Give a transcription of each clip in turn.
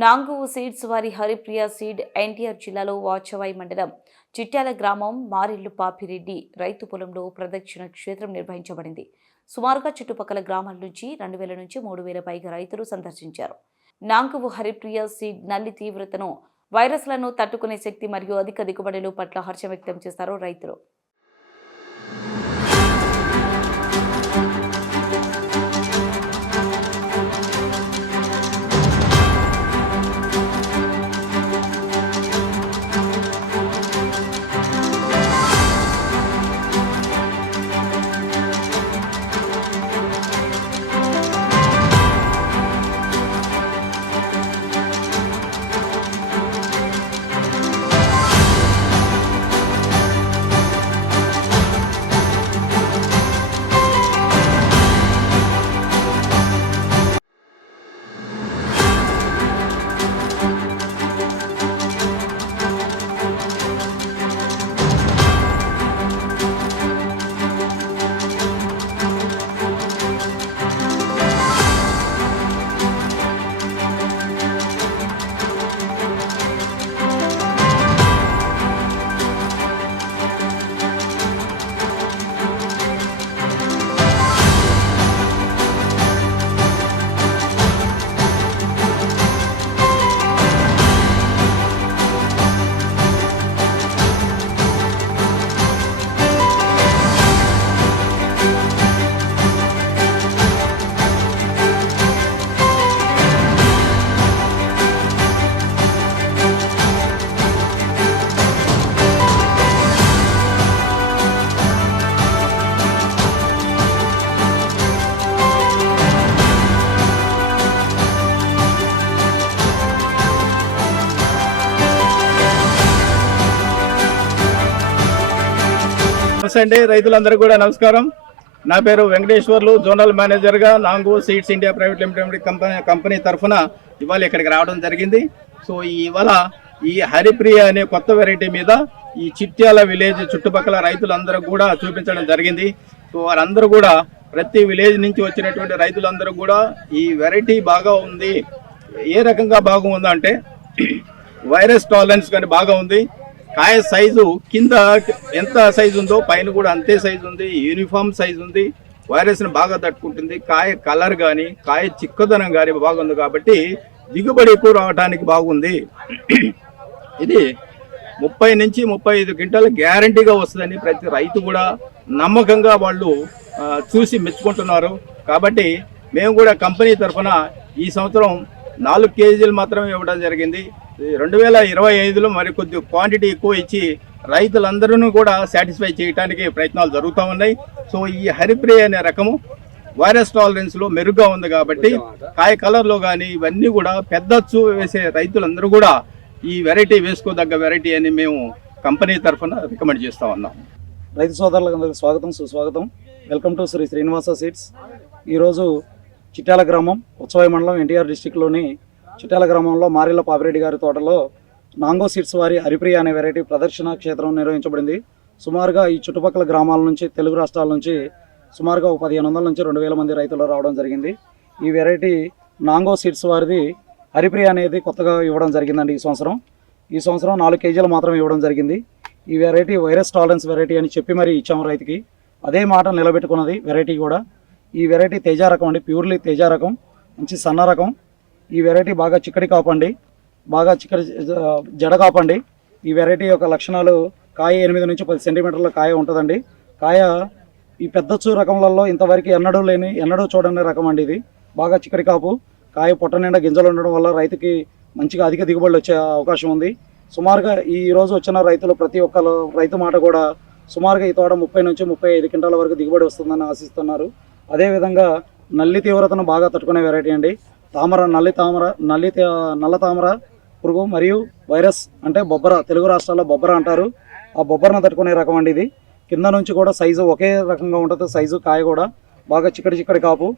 నాంగువు seeds వారి Haripriya seed NTR జిల్లాలో వాచవాయి మండలం చిట్యాల గ్రామం మారిల్లు పాపిరెడ్డి రైతు పొలంలో ప్రదక్షిణ క్షేత్రం నిర్వహించబడింది. సుమారుగా చుట్టుపక్కల గ్రామాల నుంచి రెండు వేల నుంచి మూడు వేల పైగా రైతులు సందర్శించారు. నాంగువు హరిప్రియ సీడ్ నల్లి తీవ్రతను వైరస్లను తట్టుకునే శక్తి మరియు అధిక దిగుబడులు పట్ల హర్షం వ్యక్తం చేశారు రైతులు. నమస్తే అండి. రైతులందరూ కూడా నమస్కారం. నా పేరు వెంకటేశ్వర్లు. జోనల్ మేనేజర్గా Nongwoo seeds India private limited company company తరఫున ఇవాళ ఇక్కడికి రావడం జరిగింది. సో ఇవాళ ఈ హరిప్రియ అనే కొత్త వెరైటీ మీద ఈ చిట్యాల విలేజ్ చుట్టుపక్కల రైతులందరూ కూడా చూపించడం జరిగింది. సో వారందరూ కూడా ప్రతి విలేజ్ నుంచి వచ్చినటువంటి రైతులందరూ కూడా ఈ వెరైటీ బాగా ఉంది. ఏ రకంగా బాగుందంటే వైరస్ టాలరెన్స్ కానీ బాగా ఉంది. కాయ సైజు కింద ఎంత సైజు ఉందో పైన కూడా అంతే సైజు ఉంది. యూనిఫామ్ సైజు ఉంది. వైరస్ని బాగా తట్టుకుంటుంది. కాయ కలర్ కానీ కాయ చిక్కదనం కానీ బాగుంది కాబట్టి దిగుబడి ఎక్కువ రావడానికి బాగుంది. ఇది ముప్పై నుంచి ముప్పై ఐదు క్వింటాలు గ్యారంటీగా వస్తుందని ప్రతి రైతు కూడా నమ్మకంగా వాళ్ళు చూసి మెచ్చుకుంటున్నారు. కాబట్టి మేము కూడా కంపెనీ తరఫున ఈ సంవత్సరం నాలుగు కేజీలు మాత్రమే ఇవ్వడం జరిగింది. రెండు వేల ఇరవై ఐదులో మరి కొద్ది క్వాంటిటీ ఎక్కువ ఇచ్చి రైతులందరూ కూడా సాటిస్ఫై చేయడానికి ప్రయత్నాలు జరుగుతూ ఉన్నాయి. సో ఈ హరిప్రియ అనే రకము వైరస్ టాలరెన్స్లో మెరుగ్గా ఉంది కాబట్టి కాయ కలర్లో కానీ ఇవన్నీ కూడా పెద్ద అచ్చు వేసే రైతులందరూ కూడా ఈ వెరైటీ వేసుకోదగ్గ వెరైటీ అని మేము కంపెనీ తరఫున రికమెండ్ చేస్తా ఉన్నాం. రైతు సోదరులకు స్వాగతం సుస్వాగతం. Welcome to Shri Srinivasa seeds ఈరోజు చిట్యాల గ్రామం ఉత్సవాయి మండలం ఎన్టీఆర్ డిస్టిక్లోని చిట్యాల గ్రామంలో మారిల్ల పాపిరెడ్డి గారి తోటలో నాంగో సీడ్స్ వారి హరిప్రియ అనే వెరైటీ ప్రదర్శన క్షేత్రం నిర్వహించబడింది. సుమారుగా ఈ చుట్టుపక్కల గ్రామాల నుంచి తెలుగు రాష్ట్రాల నుంచి సుమారుగా ఒక పదిహేను వందల నుంచి రెండు వేల మంది రైతులు రావడం జరిగింది. ఈ వెరైటీ నాంగో సీడ్స్ వారిది హరిప్రియ అనేది కొత్తగా ఇవ్వడం జరిగిందండి ఈ సంవత్సరం. ఈ సంవత్సరం నాలుగు కేజీలు మాత్రమే ఇవ్వడం జరిగింది. ఈ వెరైటీ వైరస్ టాలరెన్స్ వెరైటీ అని చెప్పి మరి ఇచ్చాము రైతుకి. అదే మాట నిలబెట్టుకున్నది వెరైటీ కూడా. ఈ వెరైటీ తేజ రకం అండి ప్యూర్లీ తేజ రకం మంచి సన్న రకం. ఈ వెరైటీ బాగా చిక్కడి కాపండి. బాగా చిక్కడి జడ కాపండి. ఈ వెరైటీ యొక్క లక్షణాలు కాయ ఎనిమిది నుంచి పది సెంటీమీటర్ల కాయ ఉంటుందండి. కాయ ఈ పెద్దచ్చు రకములలో ఇంతవరకు ఎన్నడూ లేని ఎన్నడూ చూడని రకం అండి ఇది. బాగా చిక్కడి కాపు. కాయ పొట్ట నిండా గింజలు ఉండడం వల్ల రైతుకి మంచిగా అధిక దిగుబడులు వచ్చే అవకాశం ఉంది. సుమారుగా ఈ రోజు వచ్చిన రైతులు ప్రతి ఒక్కరు రైతు మాట కూడా సుమారుగా ఈ తోట ముప్పై నుంచి ముప్పై ఐదు క్వింటాల వరకు దిగుబడి వస్తుందని ఆశిస్తున్నారు. అదేవిధంగా నల్లి తీవ్రతను బాగా తట్టుకునే వెరైటీ అండి. తామర నల్లి తామర నల్లి నల్ల తామర పురుగు మరియు వైరస్ అంటే బొబ్బర తెలుగు రాష్ట్రాల్లో బొబ్బర అంటారు. ఆ బొబ్బరను తట్టుకునే రకం అండి ఇది. కింద నుంచి కూడా సైజు ఒకే రకంగా ఉంటుంది. సైజు కాయ కూడా బాగా చిక్కడి చిక్కడి కాపు.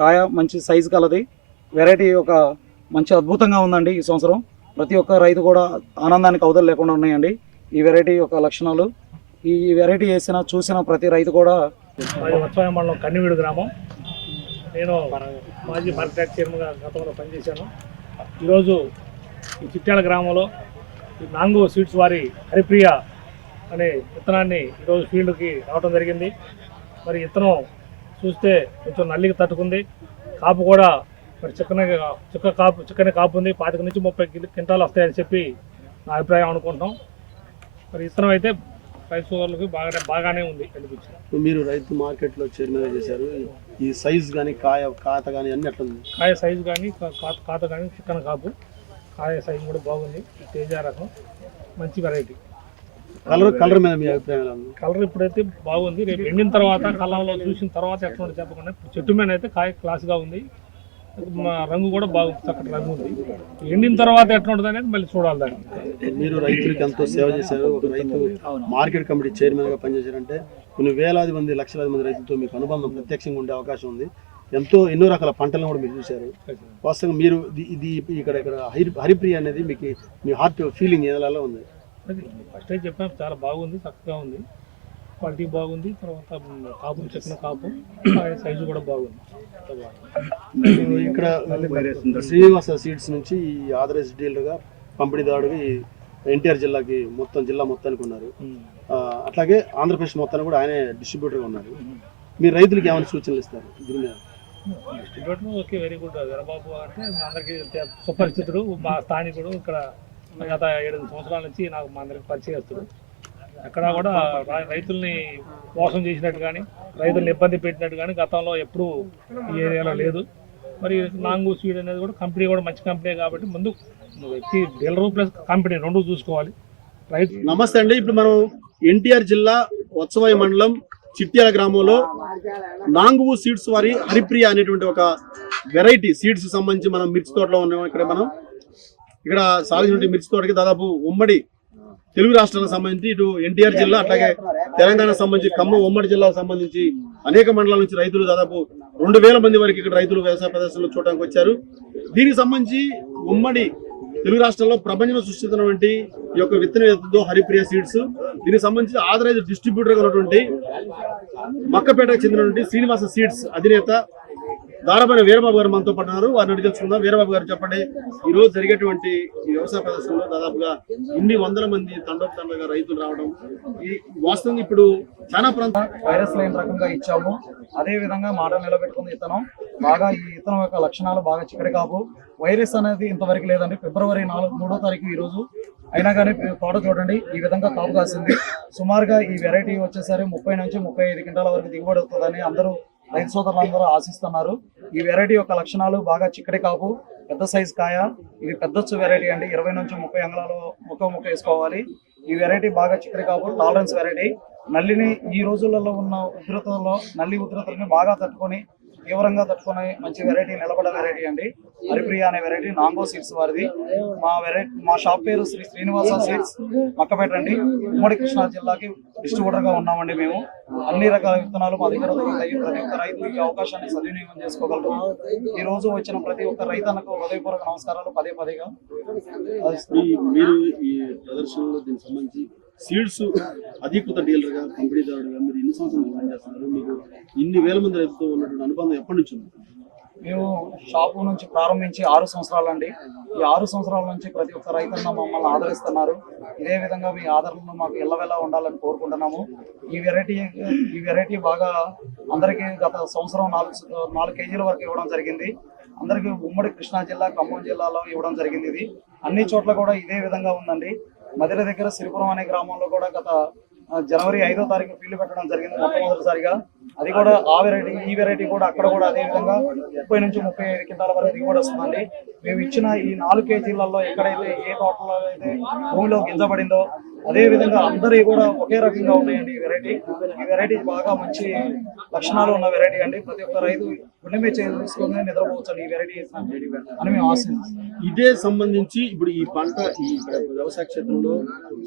కాయ మంచి సైజు కలది. వెరైటీ ఒక మంచి అద్భుతంగా ఉందండి ఈ సంవత్సరం. ప్రతి ఒక్క రైతు కూడా ఆనందానికి అవధులు లేకుండా ఉన్నాయండి. ఈ వెరైటీ యొక్క లక్షణాలు. ఈ వెరైటీ వేసిన చూసిన ప్రతి రైతు కూడా మండలం కన్నివీడు గ్రామం. నేను మాజీ మార్కెట్ చైర్మన్గా గతంలో పనిచేశాను. ఈరోజు ఈ చిట్యాల గ్రామంలో ఈ నాంగు సీడ్స్ వారి హరిప్రియ అనే విత్తనాన్ని ఈరోజు ఫీల్డ్కి రావడం జరిగింది. మరి విత్తనం చూస్తే కొంచెం నల్లికి తట్టుకుంది. కాపు కూడా మరి చిక్కన చిక్క కాపు చిక్కని కాపు ఉంది. పాతిక నుంచి ముప్పై కిలో క్వింటాలు వస్తాయని చెప్పి నా అభిప్రాయం అనుకుంటున్నాం. మరి విత్తనం అయితే రైతు సోదరులకు బాగానే బాగానే ఉంది అనిపించింది. మీరు రైతు మార్కెట్లో చైర్మన్ చేశారు. ఈ సైజ్ కానీ కాయ కాత కానీ అన్ని అట్లా ఉంది? కాయ సైజు కానీ కాత కాత కానీ చిక్కన కాపు. కాయ సైజు కూడా బాగుంది. తేజ రకం. మంచి వెరైటీ కలర్ కలర్ మీద మీ అభిప్రాయం కలర్ ఇప్పుడైతే బాగుంది. రేపు ఎండిన తర్వాత కళ్ళంలో చూసిన తర్వాత ఎట్లా చెప్పకుండా చెట్టు మీద అయితే కాయ క్లాస్గా ఉంది. రంగు కూడా బాగు చక్కటి రంగు. ఉంది ఎండిన తర్వాత ఎట్లా ఉంటుంది అనేది మళ్ళీ చూడాలి దాన్ని. మీరు రైతులకు ఎంతో సేవ చేశారు. ఒక రైతు మార్కెట్ కమిటీ చైర్మన్గా పనిచేశారంటే కొన్ని వేలాది మంది లక్షలాది మంది రైతులతో మీకు అనుబంధం ప్రత్యక్షంగా ఉండే అవకాశం ఉంది. ఎంతో ఎన్నో రకాల పంటలను కూడా మీరు చూశారు. వాస్తవంగా మీరు ఇది- ఇక్కడ ఇక్కడ హరి హరిప్రియ అనేది మీకు మీ హార్ట్ ఫీలింగ్ ఎలా ఉంది? ఫస్ట్ చెప్పాను చాలా బాగుంది చక్కగా ఉంది. క్వాలిటీ బాగుంది తర్వాత కాపు చెక్కిన కాపు సైజు కూడా బాగుంది. ఇక్కడ శ్రీనివాస సీడ్స్ నుంచి ఈ ఆథరైజ్ డీలర్గా పంపిణీదారుగా ఈ ఎన్టీఆర్ జిల్లాకి మొత్తం జిల్లా మొత్తానికి ఉన్నారు. అట్లాగే ఆంధ్రప్రదేశ్ మొత్తానికి కూడా ఆయనే డిస్ట్రిబ్యూటర్గా ఉన్నారు. మీరు రైతులకు ఏమైనా సూచనలు ఇస్తారు? దీని మీద. Distributor okay very good Veerababu అంటే మా అందరికి సుపరిచితుడు మా స్థానికుడు. ఇక్కడ గత ఏడు సంవత్సరాల నుంచి నాకు మా అందరికి పరిచయస్తుడు ఎక్కడ కూడా రైతుల్ని మోసం చేసినట్టు కానీ రైతులను ఇబ్బంది పెట్టినట్టు కానీ గతంలో ఎప్పుడూ ఈ ఏరియాలో లేదు. మరి నాంగు స్వీడ్ అనేది కూడా కంపెనీ కూడా మంచి కంపెనీ కాబట్టి ముందు వ్యక్తి డీలరు ప్లస్ కంపెనీ రెండు చూసుకోవాలి. రైతు నమస్తే అండి. ఇప్పుడు మనం ఎన్టీఆర్ జిల్లా వత్సవాయి మండలం చిట్యాల గ్రామంలో నాంగువు సీడ్స్ వారి హరిప్రియ అనేటువంటి ఒక వెరైటీ సీడ్స్ సంబంధించి మనం మిర్చి తోటలో ఉన్నాం. ఇక్కడ మనం ఇక్కడ సాగు మిర్చి తోటకి దాదాపు ఉమ్మడి తెలుగు రాష్ట్రాలకు సంబంధించి ఇటు ఎన్టీఆర్ జిల్లా అట్లాగే తెలంగాణకు సంబంధించి ఖమ్మం ఉమ్మడి జిల్లాకు సంబంధించి అనేక మండలాల నుంచి రైతులు దాదాపు రెండు వేల మంది వరకు ఇక్కడ రైతులు వ్యవసాయ ప్రదర్శనలు చూడడానికి వచ్చారు. దీనికి సంబంధించి ఉమ్మడి తెలుగు రాష్ట్రాల్లో ప్రపంచంలో సృష్టిస్తున్నటువంటి ఈ యొక్క విత్తన విత్తతో హరిప్రియ సీడ్స్. దీనికి సంబంధించి ఆథరైజ్ డిస్ట్రిబ్యూటర్గా ఉన్నటువంటి మక్కపేటకు చెందినటువంటి శ్రీనివాస సీడ్స్ అధినేత దారపైన వీరబాబు గారు మనతో పడినారు వారిని అడిగి తెలుసుకుందాం. వీరబాబు గారు చెప్పండి ఈ రోజు జరిగేటువంటి ఈ వ్యవసాయ ప్రదర్శనలో దాదాపుగా ఇన్ని వందల మంది తండోపతండగా రైతులు రావడం ఈ వాస్తవంగా ఇప్పుడు చాలా ప్రాంతం వైరస్ లేని రకంగా ఇచ్చాము. అదే విధంగా మాట నిలబెట్టుకున్న ఇతనం. బాగా ఈ ఇతనం యొక్క లక్షణాలు బాగా చిక్కడి కాపు. వైరస్ అనేది ఇంతవరకు లేదండి. ఫిబ్రవరి నాలుగు మూడో తారీఖు ఈ రోజు. అయినా కానీ తోట చూడండి. ఈ విధంగా కాపు కాసింది. సుమారుగా ఈ వెరైటీ వచ్చేసరి ముప్పై నుంచి ముప్పై ఐదు క్వింటాల వరకు దిగుబడి అవుతుందని అందరూ రైతు సోదరులందరూ ఆశిస్తున్నారు. ఈ వెరైటీ యొక్క లక్షణాలు బాగా చిక్కడి కాపు పెద్ద సైజ్ కాయ. ఇది పెద్ద వెరైటీ అండి. ఇరవై నుంచి ముప్పై అంగళాలు ముక్క ముక్క వేసుకోవాలి. ఈ వెరైటీ బాగా చిక్కడి కాపు టాలరెన్స్ వెరైటీ. నల్లిని ఈ రోజులలో ఉన్న ఉధృతలో నల్లి ఉధృతని బాగా తట్టుకొని తీవ్రంగా తట్టుకునే మంచి వెరైటీ నిలబడ వెరైటీ అండి. హరిప్రియ అనే వెరైటీ నాంగో సీడ్స్ వారిది. మా వెరైటీ మా షాప్ పేరు శ్రీ శ్రీనివాస సీడ్స్ మక్కపేట అండి. ఉమ్మడి కృష్ణా జిల్లాకి డిస్ట్రిబ్యూటర్గా ఉన్నామండి మేము. అన్ని రకాల విత్తనాలు మా దగ్గర దొరుకుతాయి. ప్రతి ఒక్క రైతు ఈ అవకాశాన్ని సద్వినియోగం చేసుకోగలరు. ఈ రోజు వచ్చిన ప్రతి ఒక్క రైతన్నకు హృదయపూర్వక నమస్కారాలు. పదే పదేగా. మీరు ఈ ప్రదర్శనలో దీనికి సంబంధించి సీడ్స్ అధికృత డీలర్ పంపిణీదారుడుగా మీరు ఎన్ని సంవత్సరాలు పనిచేస్తున్నారు మీకు ఇన్ని వేల మంది రైతుతో ఉన్నటువంటి అనుబంధం ఎప్పటి నుంచి ఉంది? మేము షాపు నుంచి ప్రారంభించి ఆరు సంవత్సరాలు అండి ఈ ఆరు సంవత్సరాల నుంచి ప్రతి ఒక్క రైతన్న మమ్మల్ని ఆదరిస్తున్నారు. ఇదే విధంగా మీ ఆదరణ మాకు ఎల్లవెల్లా ఉండాలని కోరుకుంటున్నాము. ఈ వెరైటీ ఈ వెరైటీ బాగా అందరికీ గత సంవత్సరం నాలుగు నాలుగు కేజీల వరకు ఇవ్వడం జరిగింది. అందరికీ ఉమ్మడి కృష్ణా జిల్లా ఖమ్మం జిల్లాలో ఇవ్వడం జరిగింది ఇది. అన్ని చోట్ల కూడా ఇదే విధంగా ఉందండి. మదిర దగ్గర సిరిపురం అనే గ్రామంలో కూడా గత జనవరి ఐదో తారీఖు ఫీల్డ్ పెట్టడం జరిగింది మొట్టమొదటిసారిగా. అది కూడా ఆ వెరైటీ ఈ వెరైటీ కూడా అక్కడ కూడా అదే విధంగా ముప్పై నుంచి ముప్పై ఐదు కింటాల వరకు దిగుబడి వస్తుందండి. మేము ఇచ్చిన ఈ నాలుగు కేజీలలో ఎక్కడైతే ఏ తోటలో అయితే భూమిలో గింజబడిందో అదే విధంగా అందరి కూడా ఒకే రకంగా ఉన్నాయండి ఈ వెరైటీ ఈ వెరైటీ బాగా మంచి లక్షణాలు ఉన్న వెరైటీ అండి. ప్రతి ఒక్క రైతు గుండె చేసుకుని నిద్రపోవచ్చు ఈ వెరైటీ అని మేము ఆశిస్తున్నాం. ఇదే సంబంధించి ఇప్పుడు ఈ పంట ఈ వ్యవసాయ క్షేత్రంలో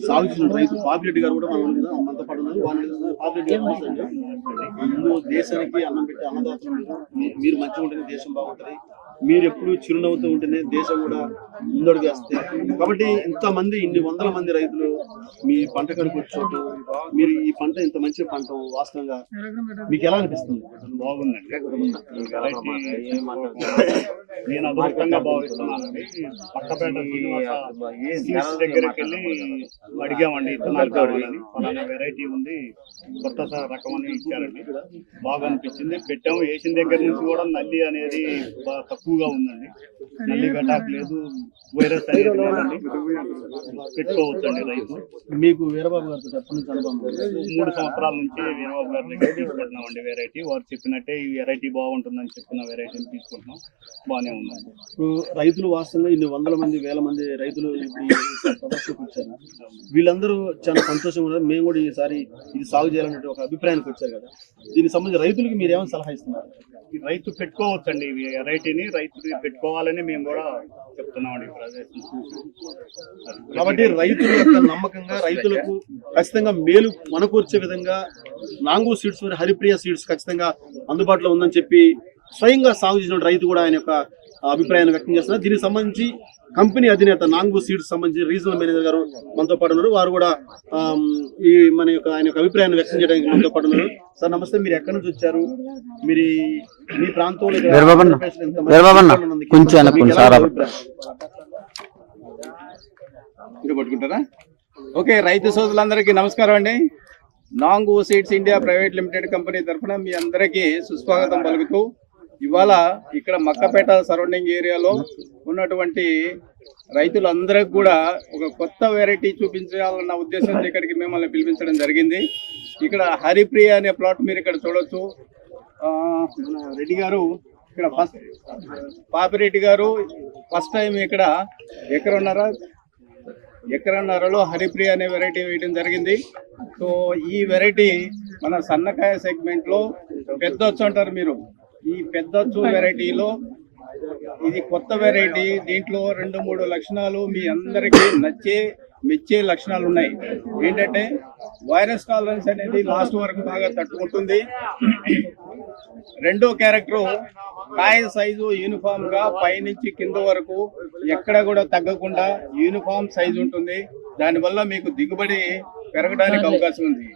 సాగు రైతు పాపిరెడ్డి గారు కూడా మనం మనతో పాటు ఉన్నారు. పాపిరెడ్డి గారు దేశానికి అన్నం పెట్టి అన్నదాతలు మీరు. మంచిగా ఉంటేనే దేశం బాగుంటుంది మీరు ఎప్పుడు చిరునవ్వుతూ ఉంటేనే దేశం కూడా ముందడుగు వేస్తే కాబట్టి ఇంతమంది ఇన్ని వందల మంది రైతులు మీ పంట కడుపు వచ్చోటు మీరు ఈ పంట ఇంత మంచి పంట వాస్తవంగా మీకు ఎలా అనిపిస్తుంది? బాగుందండి. నేను అదృష్టంగా భావిస్తున్నానండి పక్కపేట దగ్గరికి వెళ్ళి అడిగామండి ఇత్తనాలు కావాలని. ఫలానా వెరైటీ ఉంది కొత్త రకం అని ఇచ్చారండి. బాగా అనిపించింది. పెట్టాము వేసిన దగ్గర నుంచి కూడా నల్లి అనేది బాగా తక్కువగా ఉందండి నల్లి గటాక్ లేదు వైరస్ అనేది లేదండి పెట్టుకోవచ్చండి రైతు మీకు వీరబాబు గారితో అనుభవం ఉంది? మూడు సంవత్సరాల నుంచి వీరబాబు గారి దగ్గర తీసుకుంటున్నామండి వెరైటీ వారు చెప్పినట్టే ఈ వెరైటీ బాగుంటుందని చెప్పిన వెరైటీని తీసుకుంటున్నాం. బాగానే ఉందండి. ఇప్పుడు రైతులు వాస్తవంగా ఇన్ని వందల మంది వేల మంది రైతులు ప్రదర్శనకు వచ్చారు. వీళ్ళందరూ చాలా సంతోషంగా ఉన్నారు. మేము కూడా ఈసారి ఇది సాగు చేయాలనే ఒక అభిప్రాయానికి వచ్చారు కదా. దీనికి సంబంధించి రైతులకి మీరు ఏమైనా సలహా ఇస్తున్నారు? రైతు పెట్టుకోవచ్చండి ఈ వెరైటీని రైతు పెట్టుకోవాలని మేము కూడా చెప్తున్నామండి ఈ కాబట్టి రైతుల యొక్క నమ్మకంగా రైతులకు ఖచ్చితంగా మేలు మనకూర్చే విధంగా నాంగు సీడ్స్ మరియు హరిప్రియ సీడ్స్ ఖచ్చితంగా అందుబాటులో ఉందని చెప్పి స్వయంగా సాగు చేసిన రైతు కూడా ఆయన యొక్క అభిప్రాయాన్ని వ్యక్తం చేస్తున్నారు. దీనికి సంబంధించి కంపెనీ అధినేత నాంగు సీడ్స్ సంబంధించి రీజనల్ మేనేజర్ గారు మనతో పాటు ఉన్నారు. వారు కూడా ఈ మన యొక్క ఆయన యొక్క అభిప్రాయాన్ని వ్యక్తం చేయడానికి మనతో పాటు ఉన్నారు. సార్ నమస్తే. మీరు ఎక్కడి నుంచి వచ్చారు? మీరు మీ ప్రాంతంలో కొంచెం పట్టుకుంటారా? ఓకే రైతు సోదరులందరికీ నమస్కారం అండి. Nongwoo seeds India private limited company తరఫున మీ అందరికీ సుస్వాగతం పలుకుతూ ఇవాళ ఇక్కడ మక్కపేట సరౌండింగ్ ఏరియాలో ఉన్నటువంటి రైతులందరికి కూడా ఒక కొత్త వెరైటీ చూపించాలన్న ఉద్దేశంతో ఇక్కడికి మిమ్మల్ని పిలిపించడం జరిగింది. ఇక్కడ హరిప్రియ అనే ప్లాట్ మీరు ఇక్కడ చూడొచ్చు. మన రెడ్డి గారు ఇక్కడ ఫస్ట్ పాపిరెడ్డి గారు ఫస్ట్ టైం ఇక్కడ ఎక్కడున్నారా ఎకరన్నరలో హరిప్రియ అనే వెరైటీ వేయడం జరిగింది. సో ఈ వెరైటీ మన సన్నకాయ సెగ్మెంట్లో పెద్ద వచ్చి అంటారు మీరు. ఈ పెద్ద పెద్దొచ్చు వెరైటీలో ఇది కొత్త వెరైటీ. దీంట్లో రెండు మూడు లక్షణాలు మీ అందరికీ నచ్చే మెచ్చే లక్షణాలు ఉన్నాయి. ఏంటంటే వైరస్ టాలరెన్స్ అనేది లాస్ట్ వరకు బాగా తట్టుకుంటుంది. రెండో క్యారెక్టర్ కాయ సైజు యూనిఫామ్గా పైనుంచి కింద వరకు ఎక్కడ కూడా తగ్గకుండా యూనిఫామ్ సైజు ఉంటుంది. దానివల్ల మీకు దిగుబడి పెరగడానికి అవకాశం ఉంది.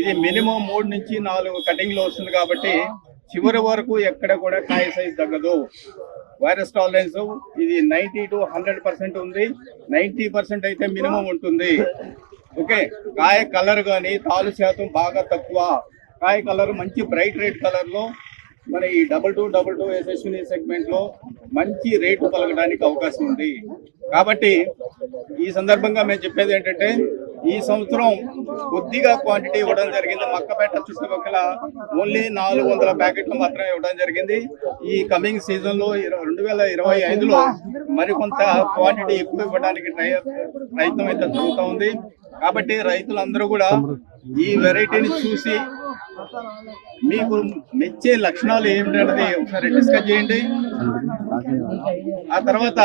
ఇది మినిమం మూడు నుంచి నాలుగు కటింగ్లో వస్తుంది కాబట్టి చివరి వరకు ఎక్కడ కూడా కాయ సైజ్ తగ్గదు. వైరస్ టాలరెన్స్ ఇది నైన్టీ టు హండ్రెడ్ పర్సెంట్ ఉంది. నైన్టీ పర్సెంట్ అయితే మినిమం ఉంటుంది. ఓకే? కాయ కలర్ కానీ తాలు శాతం బాగా తక్కువ. కాయ కలర్ మంచి బ్రైట్ రెడ్ కలర్లో మన ఈ double two double two Yashaswini సెగ్మెంట్లో మంచి రేటు పలకడానికి అవకాశం ఉంది. కాబట్టి ఈ సందర్భంగా మేము చెప్పేది ఏంటంటే ఈ సంవత్సరం కొద్దిగా క్వాంటిటీ ఇవ్వడం జరిగింది. మక్కపేట చుట్టుపక్కల ఓన్లీ నాలుగు వందల ప్యాకెట్లు మాత్రమే ఇవ్వడం జరిగింది. ఈ కమింగ్ సీజన్లో రెండు వేల ఇరవై ఐదులో మరికొంత క్వాంటిటీ ఎక్కువ ఇవ్వడానికి ప్రయత్నం అయితే జరుగుతూ ఉంది. కాబట్టి రైతులందరూ కూడా ఈ వెరైటీని చూసి మీకు మెచ్చే లక్షణాలు ఏమిటనేది ఒకసారి డిస్కస్ చేయండి. ఆ తర్వాత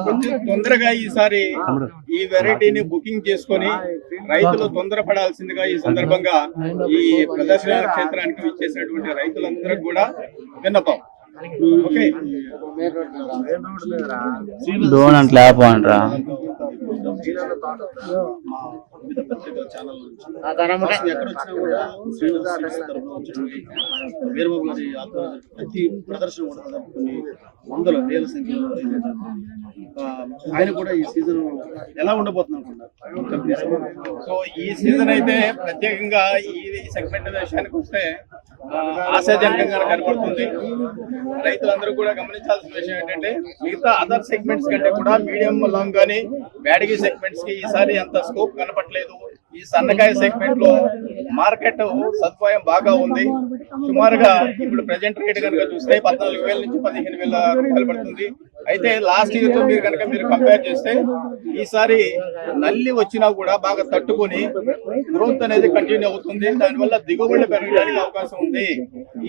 కొంచెం తొందరగా ఈసారి ఈ వెరైటీని బుకింగ్ చేసుకొని రైతులు తొందరపడాల్సిందిగా ఈ సందర్భంగా ఈ ప్రదర్శన క్షేత్రానికి విచ్చేసినటువంటి రైతులందరికీ కూడా విన్నపం. ఓకే. డోన్ వీరబాబు గారి ప్రతి ప్రదర్శన కూడా కొన్ని వందల వేల సంఖ్యలో ఆయన కూడా ఈ సీజన్ ఎలా ఉండబోతుంది అనుకుంటారు కంపెనీ సభ. సో ఈ సీజన్ అయితే ప్రత్యేకంగా ఈ సెగ్మెంట్ విషయానికి వస్తే ఆశాజనకంగా కనపడుతుంది. రైతులందరూ కూడా గమనించాల్సిన విషయం ఏంటంటే మిగతా అదర్ సెగ్మెంట్స్ కంటే కూడా మీడియం లాంగ్ కానీ బ్యాడగి సెగ్మెంట్స్కి ఈసారి అంత స్కోప్ కనపట్లేదు ఈ సన్నకాయ సెగ్మెంట్లో మార్కెట్ సదుపాయం బాగా ఉంది. సుమారుగా ఇప్పుడు ప్రజెంట్ రేట్ కనుక చూస్తే పద్నాలుగు వేల నుంచి పదిహేను వేల రూపాయలు పడుతుంది. అయితే లాస్ట్ ఇయర్తో మీరు కనుక మీరు కంపేర్ చేస్తే ఈసారి నల్లి వచ్చినా కూడా బాగా తట్టుకొని గ్రోత్ అనేది కంటిన్యూ అవుతుంది. దానివల్ల దిగుబడి పెరగడానికి అవకాశం ఉంది.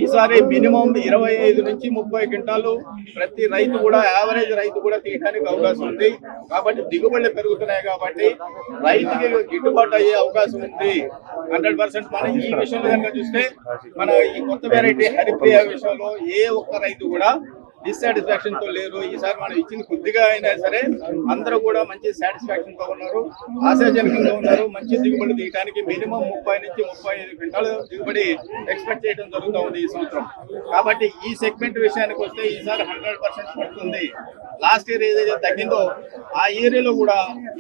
ఈసారి మినిమం ఇరవై ఐదు నుంచి ముప్పై క్వింటాలు ప్రతి రైతు కూడా యావరేజ్ రైతు కూడా తీయడానికి అవకాశం ఉంది. కాబట్టి దిగుబడులు పెరుగుతున్నాయి కాబట్టి రైతుకి గిట్టుబాటు అయ్యే అవకాశం ఉంది. హండ్రెడ్ పర్సెంట్ మనం ఈ విషయంలో కనుక చూస్తే మన ఈ కొత్త వెరైటీ హరిప్రియ విషయంలో ఏ ఒక్క రైతు కూడా డిస్సాటిస్ఫాక్షన్తో లేరు. ఈసారి మనం ఇచ్చిన కొద్దిగా అయినా సరే అందరూ కూడా మంచి సాటిస్ఫాక్షన్తో ఉన్నారు. ఆశాజనకంగా ఉన్నారు. మంచి దిగుబడి తీయడానికి మినిమం ముప్పై నుంచి ముప్పై ఐదు క్వింటాలు దిగుబడి ఎక్స్పెక్ట్ చేయడం జరుగుతూ ఉంది ఈ సంవత్సరం. కాబట్టి ఈ సెగ్మెంట్ విషయానికి వస్తే ఈసారి హండ్రెడ్ పర్సెంట్ పడుతుంది. లాస్ట్ ఇయర్ ఏదైతే తగ్గిందో ఆ ఏరియాలో కూడా